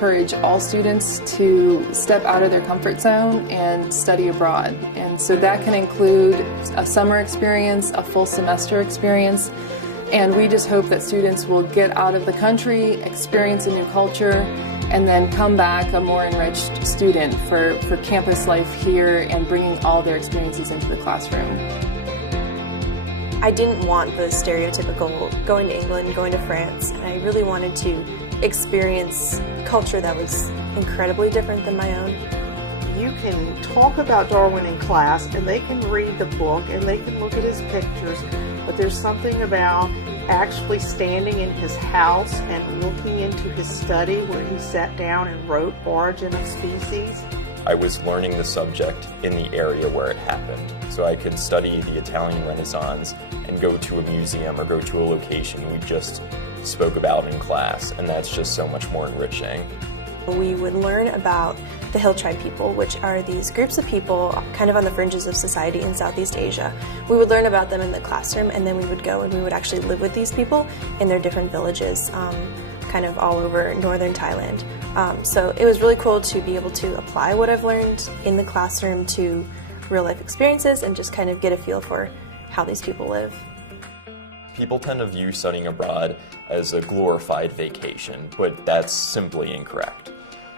encourage all students to step out of their comfort zone and study abroad. And so that can include a summer experience, a full semester experience, and we just hope that students will get out of the country, experience a new culture, and then come back a more enriched student for campus life here and bringing all their experiences into the classroom. I didn't want the stereotypical going to England, going to France, and I really wanted to experience culture that was incredibly different than my own. You can talk about Darwin in class and they can read the book and they can look at his pictures, but there's something about actually standing in his house and looking into his study where he sat down and wrote Origin of Species. I was learning the subject in the area where it happened, so I could study the Italian Renaissance and go to a museum or go to a location we just spoke about in class, and that's just so much more enriching. We would learn about the Hill Tribe people, which are these groups of people kind of on the fringes of society in Southeast Asia. We would learn about them in the classroom, and then we would go and we would actually live with these people in their different villages, kind of all over northern Thailand. So it was really cool to be able to apply what I've learned in the classroom to real life experiences and just kind of get a feel for how these people live. People tend to view studying abroad as a glorified vacation, but that's simply incorrect.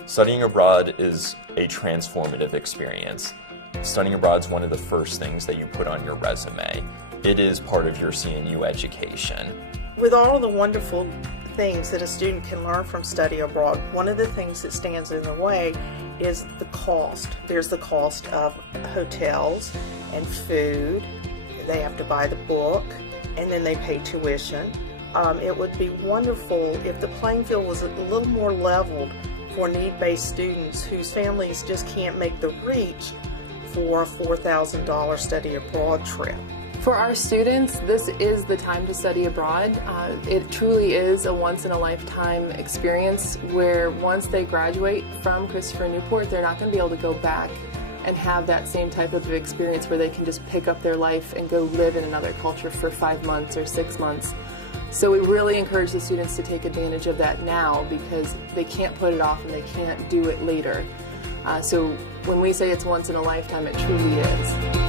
Studying abroad is a transformative experience. Studying abroad is one of the first things that you put on your resume. It is part of your CNU education. With all of the wonderful things that a student can learn from study abroad, one of the things that stands in the way is the cost. There's the cost of hotels and food. They have to buy the book, and then they pay tuition. It would be wonderful if the playing field was a little more leveled for need-based students whose families just can't make the reach for a $4,000 study abroad trip. For our students, this is the time to study abroad. It truly is a once-in-a-lifetime experience where once they graduate from Christopher Newport, they're not going to be able to go back and have that same type of experience where they can just pick up their life and go live in another culture for 5 months or 6 months. So we really encourage the students to take advantage of that now because they can't put it off and they can't do it later. So when we say it's once in a lifetime, it truly is.